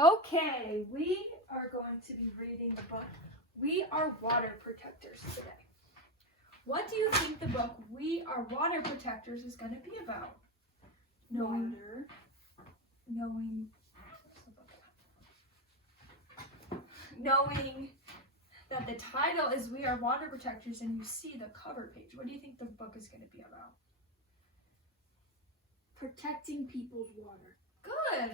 Okay, we are going to be reading the book, We Are Water Protectors today. What do you think the book, We Are Water Protectors, is going to be about? Knowing that the title is We Are Water Protectors and you see the cover page. What do you think the book is going to be about? Protecting people's water. Good.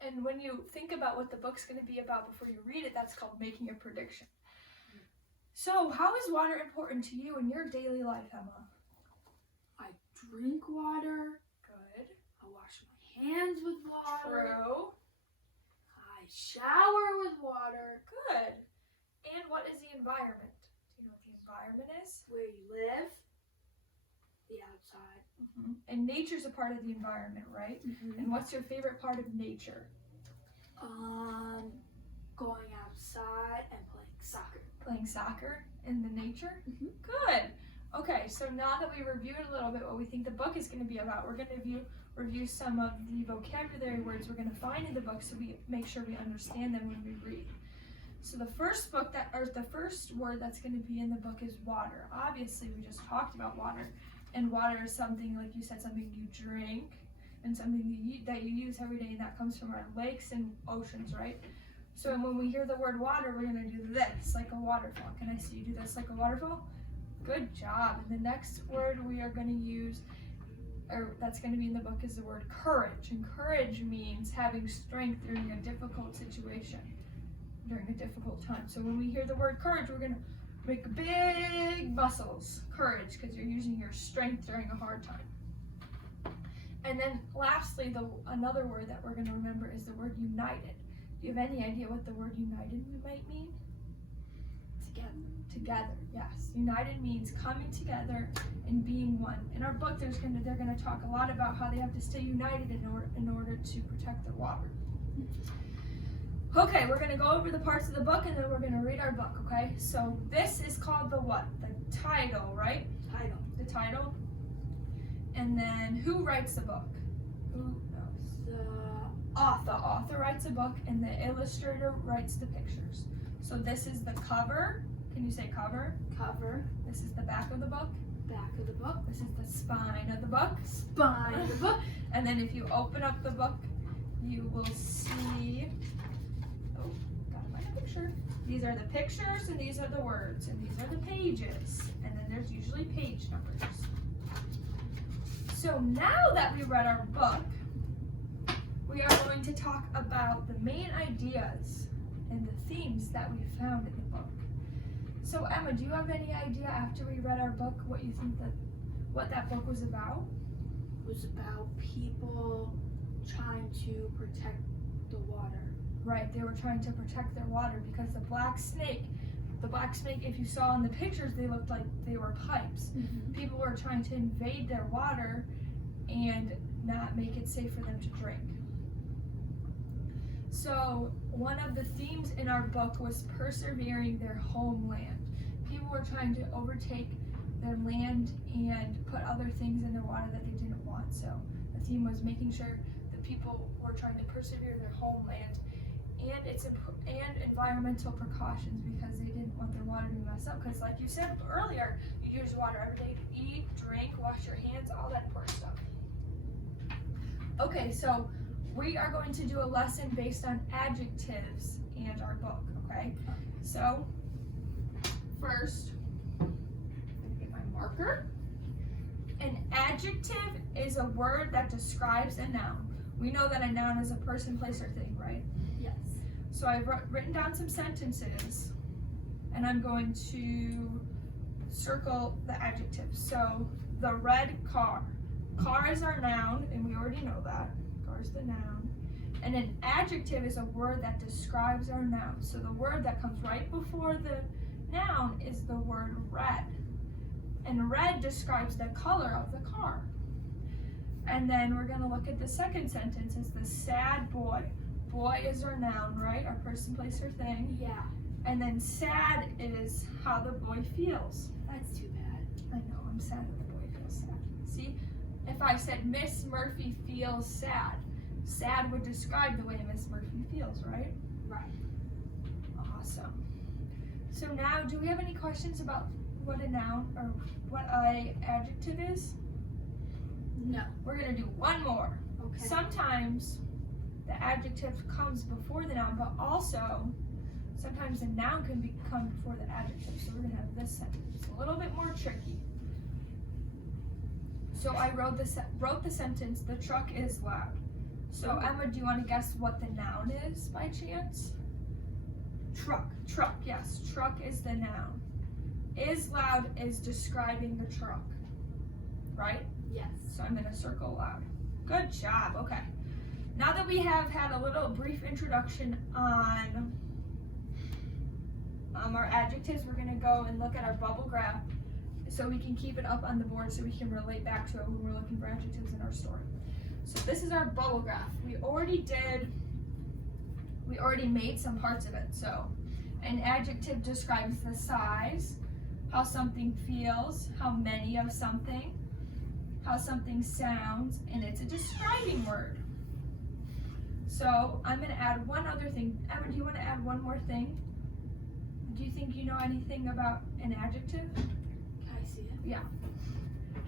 And when you think about what the book's going to be about before you read it, that's called making a prediction. So, how is water important to you in your daily life, Emma? I drink water. Good. I wash my hands with water. True. I shower with water. Good. And what is the environment? Do you know what the environment is? Where you live. The outside. Mm-hmm. And nature's a part of the environment, right? Mm-hmm. And what's your favorite part of nature? Going outside and playing soccer. Playing soccer in the nature? Mm-hmm. Good. Okay, so now that we reviewed a little bit what we think the book is going to be about, we're going to review some of the vocabulary words we're going to find in the book so we make sure we understand them when we read. So the first word that's going to be in the book is water. Obviously, we just talked about water. And water is something, like you said, something you drink and something that you use every day, and that comes from our lakes and oceans, right? So when we hear the word water, we're going to do this, like a waterfall. Can I see you do this like a waterfall? Good job. And the next word we are going to use, or that's going to be in the book, is the word courage. And courage means having strength during a difficult situation, during a difficult time. So when we hear the word courage, we're going to make big muscles, courage, because you're using your strength during a hard time. And then lastly, another word that we're going to remember is the word united. Do you have any idea what the word united might mean? Together, yes. United means coming together and being one. In our book, they're going to talk a lot about how they have to stay united in order to protect their water. Okay, we're going to go over the parts of the book and then we're going to read our book, okay? So this is called the what? The title, right? Title. The title. And then who writes the book? Who knows? The author. Author writes a book and the illustrator writes the pictures. So this is the cover. Can you say cover? Cover. This is the back of the book. Back of the book. This is the spine of the book. Spine of the book. And then if you open up the book, you will see... These are the pictures and these are the words and these are the pages, and then there's usually page numbers. So now that we read our book, we are going to talk about the main ideas and the themes that we found in the book. So Emma, do you have any idea after we read our book what you think what that book was about? It was about people trying to protect the water. Right, they were trying to protect their water because the black snake, if you saw in the pictures, they looked like they were pipes. Mm-hmm. People were trying to invade their water and not make it safe for them to drink. So one of the themes in our book was persevering their homeland. People were trying to overtake their land and put other things in their water that they didn't want. So the theme was making sure that people were trying to persevere their homeland. And environmental precautions because they didn't want their water to be messed up. Because like you said earlier, you use water every day to eat, drink, wash your hands, all that important stuff. Okay, so we are going to do a lesson based on adjectives and our book, okay? So first, I'm gonna get my marker. An adjective is a word that describes a noun. We know that a noun is a person, place, or thing, right? Yes. So I've written down some sentences, and I'm going to circle the adjectives. So the red car. Car is our noun, and we already know that. Car is the noun. And an adjective is a word that describes our noun. So the word that comes right before the noun is the word red. And red describes the color of the car. And then we're going to look at the second sentence. It's the sad boy. Boy is our noun, right? Our person, place, or thing. Yeah. And then sad is how the boy feels. That's too bad. I know, I'm sad that the boy feels sad. See, if I said Miss Murphy feels sad, Sad would describe the way Miss Murphy feels, right? Right. Awesome. So now, do we have any questions about what a noun or what a adjective is? No. We're gonna do one more. Okay. Sometimes the adjective comes before the noun, but also sometimes the noun can come before the adjective. So we're gonna have this sentence. It's a little bit more tricky. So I wrote the sentence, the truck is loud. So Emma, do you want to guess what the noun is by chance? Truck. Truck, yes. Truck is the noun. Is loud is describing the truck, right? Yes. So I'm gonna circle loud. Good job, okay. Now that we have had a little brief introduction on our adjectives, we're gonna go and look at our bubble graph so we can keep it up on the board so we can relate back to it when we're looking for adjectives in our story. So this is our bubble graph. We already made some parts of it. So an adjective describes the size, how something feels, how many of something, how something sounds, and it's a describing word. So I'm gonna add one other thing. Emma, do you wanna add one more thing? Do you think you know anything about an adjective? Can I see it? Yeah.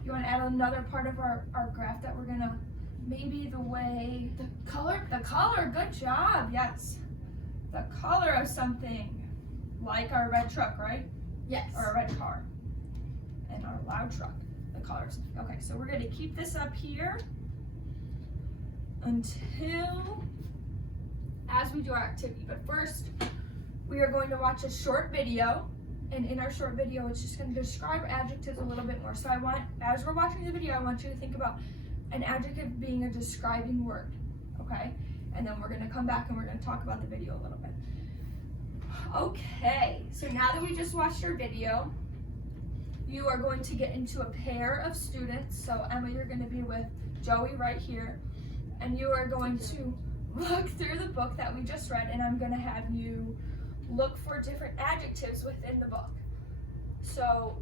You wanna add another part of our graph that we're gonna, maybe the way, The color? the color, good job, yes. The color of something, like our red truck, right? Yes. Or a red car. And our loud truck, the colors. Okay, so we're gonna keep this up here until, as we do our activity. But first, we are going to watch a short video. And in our short video, it's just gonna describe adjectives a little bit more. So as we're watching the video, I want you to think about an adjective being a describing word, okay? And then we're gonna come back and we're gonna talk about the video a little bit. Okay, so now that we just watched our video, you are going to get into a pair of students. So Emma, you're gonna be with Joey right here, and you are going to look through the book that we just read, and I'm gonna have you look for different adjectives within the book. So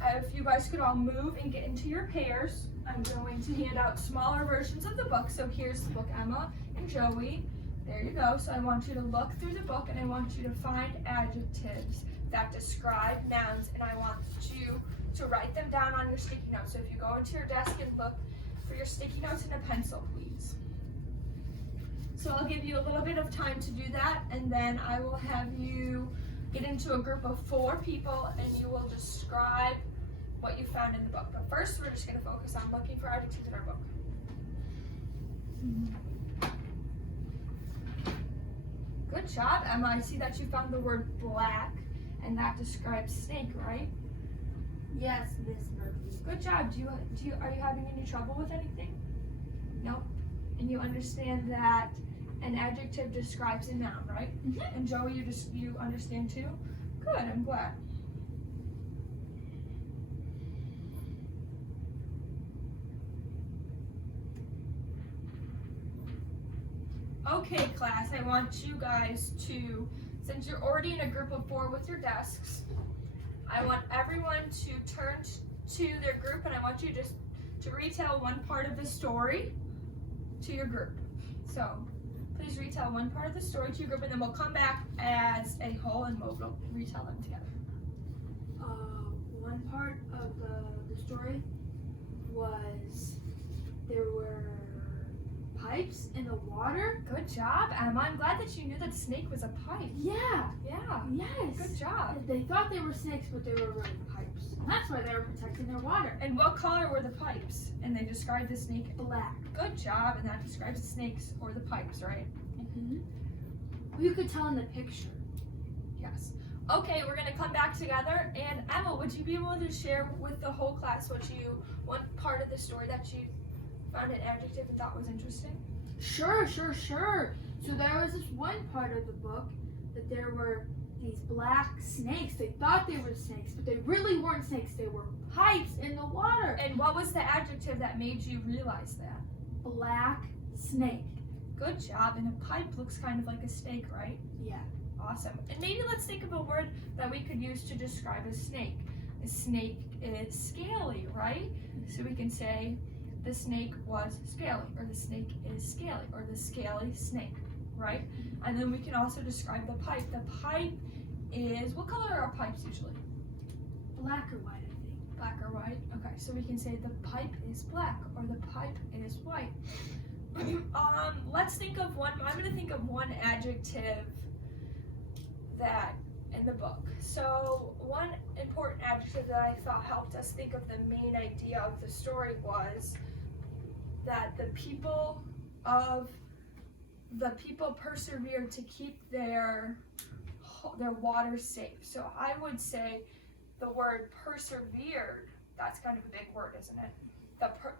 if you guys could all move and get into your pairs, I'm going to hand out smaller versions of the book. So here's the book, Emma and Joey. There you go. So I want you to look through the book and I want you to find adjectives that describe nouns, and I want you to write them down on your sticky notes. So if you go into your desk and look for your sticky notes and a pencil, please. So I'll give you a little bit of time to do that, and then I will have you get into a group of 4 people and you will describe what you found in the book. But first, we're just going to focus on looking for adjectives in our book. Good job, Emma. I see that you found the word black, and that describes snake, right? Yes, Miss Murphy. Good job. Are you having any trouble with anything? No? And you understand that an adjective describes a noun, right? Mm-hmm. And Joey, you understand too? Good, I'm glad. Okay, class, I want you guys to, since you're already in a group of 4 with your desks, I want everyone to turn to their group, and I want you just to retell one part of the story to your group. So please retell one part of the story to your group, and then we'll come back as a whole and we'll retell them together. One part of the story was there were pipes in the water. Good job, Emma. I'm glad that you knew that snake was a pipe. Yeah. Yeah. Yes. Good job. They thought they were snakes, but they were really pipes. And that's why they were protecting their water. And what color were the pipes? And they described the snake. Black. Good job. And that describes the snakes or the pipes, right? Mm-hmm. Well, you could tell in the picture. Yes. Okay, we're gonna come back together. And Emma, would you be able to share with the whole class one part of the story that you found an adjective and thought was interesting? Sure. So there was this one part of the book that there were these black snakes. They thought they were snakes, but they really weren't snakes. They were pipes in the water. And what was the adjective that made you realize that? Black snake. Good job. And a pipe looks kind of like a snake, right? Yeah. Awesome. And maybe let's think of a word that we could use to describe a snake. A snake is scaly, right? So we can say the snake was scaly, or the snake is scaly, or the scaly snake, right? And then we can also describe the pipe. The pipe is, what color are pipes usually? Black or white, I think. Black or white? Okay, so we can say the pipe is black, or the pipe is white. Let's think of one, I'm gonna think of one adjective that in the book. So one important adjective that I thought helped us think of the main idea of the story was that the people persevered to keep their water safe. So I would say the word persevered, that's kind of a big word, isn't it?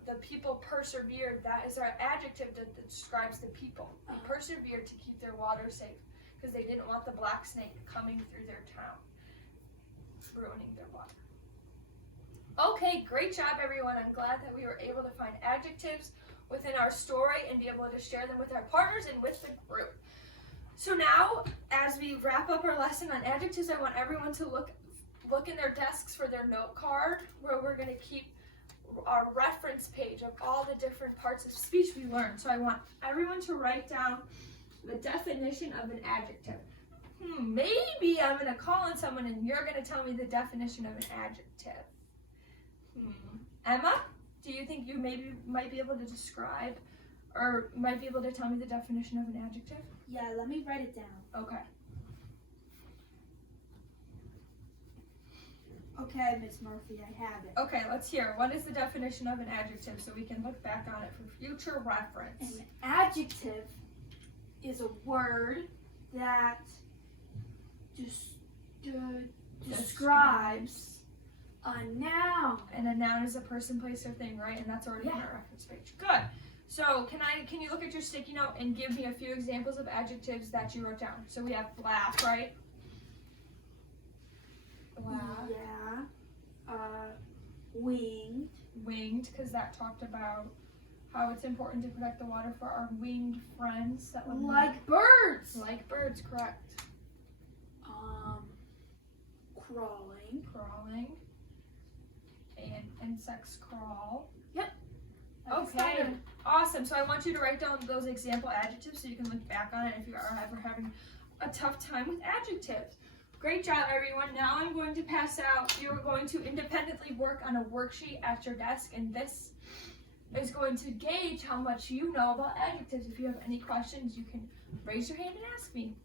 The people persevered, that is our adjective that describes the people. They persevered to keep their water safe because they didn't want the black snake coming through their town, ruining their water. Okay, great job everyone. I'm glad that we were able to find adjectives within our story and be able to share them with our partners and with the group. So now, as we wrap up our lesson on adjectives, I want everyone to look in their desks for their note card where we're going to keep our reference page of all the different parts of speech we learned. So I want everyone to write down the definition of an adjective. Maybe I'm going to call on someone and you're going to tell me the definition of an adjective. Emma, do you think you might be able to describe or might be able to tell me the definition of an adjective? Yeah, let me write it down. Okay. Okay, Miss Murphy, I have it. Okay, let's hear. What is the definition of an adjective so we can look back on it for future reference? An adjective is a word that describes a noun. And a noun is a person, place, or thing, right? And that's already on our reference page. Good. So can you look at your sticky note and give me a few examples of adjectives that you wrote down? So we have black, right? Black. Yeah. Winged. Winged, because that talked about how it's important to protect the water for our winged friends. That would Like birds. Like birds, correct. Crawling. Crawling. And insects crawl. Yep. Okay, awesome. So I want you to write down those example adjectives so you can look back on it if you are ever having a tough time with adjectives. Great job, everyone. Now I'm going to pass out. You're going to independently work on a worksheet at your desk, and this is going to gauge how much you know about adjectives. If you have any questions, you can raise your hand and ask me.